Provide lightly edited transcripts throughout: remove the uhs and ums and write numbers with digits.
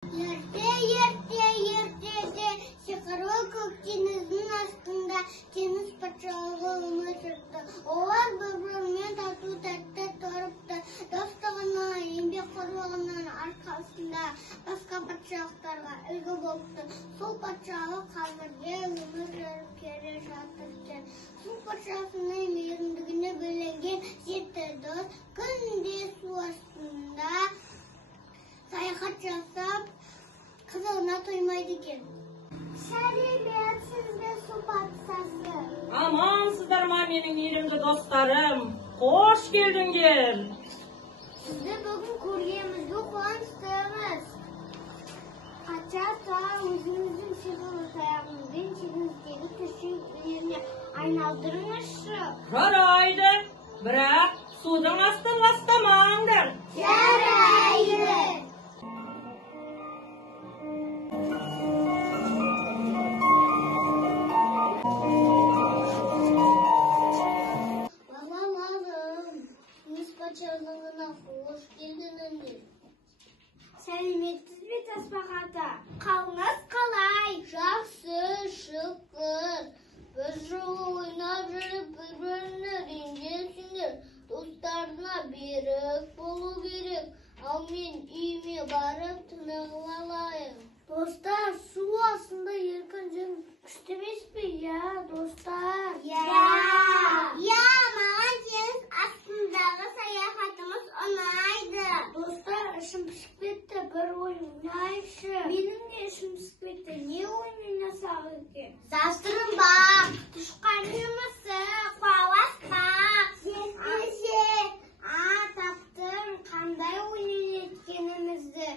Ерте, шақыру көк теңіздің астында теңіз патшалығы өмір сүрді. Олар бір-бірімен тату-тәтті тұрыпты. Достығына, еңбекқорлығының арқасында басқа патшалықтарға үлгі болыпты. Сол патшалық қазірде өмір сүріп келе жатыр. Су патшасының мейірімділігіне бөленген жеті дос күнде су астында саяхат жасап қызығына тоймайды екен. Сәлемет, сізге су патшасы. Амансыздар ма менің мейірімді достарым? Қош келдіңдер. Сізді бүгін көргенімізге қуаныштымыз. Патша өзіңіздің сыйлы таяғыңызбен теңіздегі тіршілік иелеріне айналдырыңызшы. Жарайды, бірақ судың астын ластамаңдар. Жарайды. Патшалығына қош келдіңіздер. Сәлеметтіз бе тасбақата? Қалыңыз қалай? Жақсы, шүкір. Бір жолы ойнап жүріп бір-біріне ренжесіңдер. Достарына берік болу керек. Ал мен үйіме барып тынығып алайын. Достар, су астында еркін жүру күшті емес пе? Я, достар. Я, маған теңіз астындағы саяхатымыз ұнайды. Достар, ішім пісіп кетті, бір ойын ойнайықшы. Менің де ішім пісіп кетті. Не ойын ойнасақ екен? Жасырын бақ, тышқан жұмысы, қуалас бақ, жекпе-жек. Таптым, қандай ойын еткенімізді.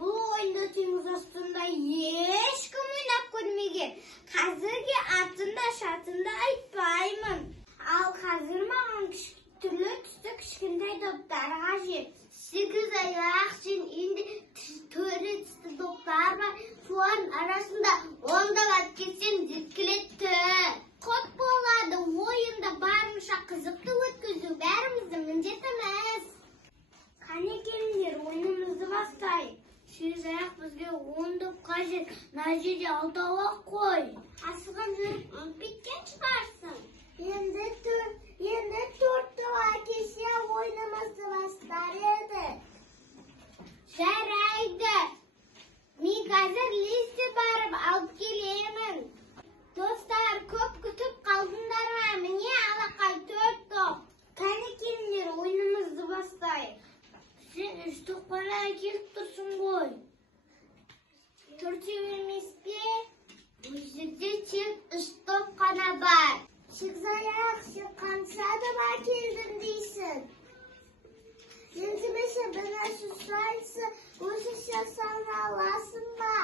Бұл ойынды теңіз астында ешкім ойнап көрмеген. Қазірге атында шатында айтпаймын. Ал қазір маған түрлі түсті кішкентай доптар қажет. 8 аяқ енді төрі түсті доптар бар. Солардың арасында ондап кетсем жеткілікті. Қот болады, ойында барынша қызықты өткізу бәрімізді міндетіміз. Қане келіңдер, ойынымызды бастайық. 8 аяқ бізге 10 доп қажет. Мына жерде 6 аяқ қой. Асығып жүріп bitкен шығарсың. Енді 4 доп келсе ойынымызды бастар еді. Жарайды. Мен қазір лезде барып алып келемін. Достар, көп күтіп қалдыңдар ма? Міне алақай 4 доп. Қане келіңдер, ойынымызды бастайық. Сен 3 тоқпаны әкеліп тұрсың ғой. 4 емес пе? Бұл жерде тек 3 топ қана бар. 8 аяқ, сен қанша доп әкелдің дейсің? Ендімесе бірнәрсе сұрайсы, өзінше сана аласың ба?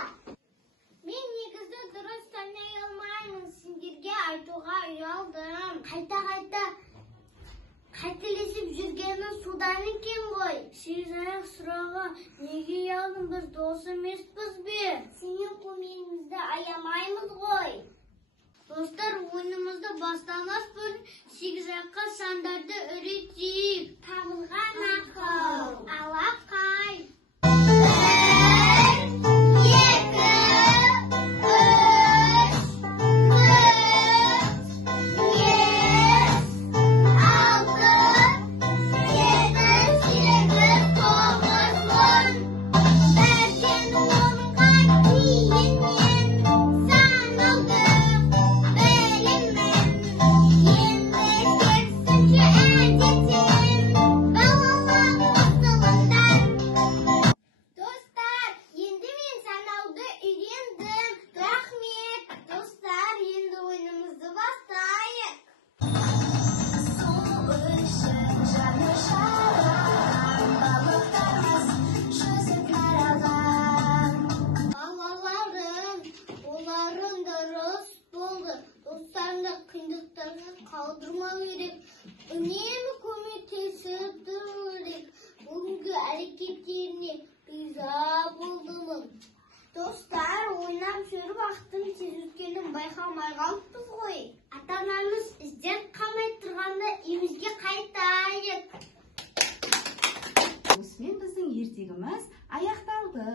Мен негізді дұрыс танай алмаймын, сендерге айтуға ұялдым. Қайта қателесіп жүргенің судан екен ғой. 8 аяқ сұрауға неге ұялдың, біз дос емеспіз бе? Сенен көмегімізді аямаймыз ғой. Достар, ойынымызды бастамас бұрын 8 аяққа сандарды үйретейік. Табылған ақыл. Алақай. 1, 2, қалдырмау керек. Үнемі көмектесіп тұру керек. Бүгінгі әрекеттеріне риза болдым. Достар, ойнап жүріп вақтың тез өткенін байқамай қалыппыз ғой. Ата-анамыз ізден қалмай тұрғанда үйімізге қайтайық. Осымен біздің ертегіміз аяқталды.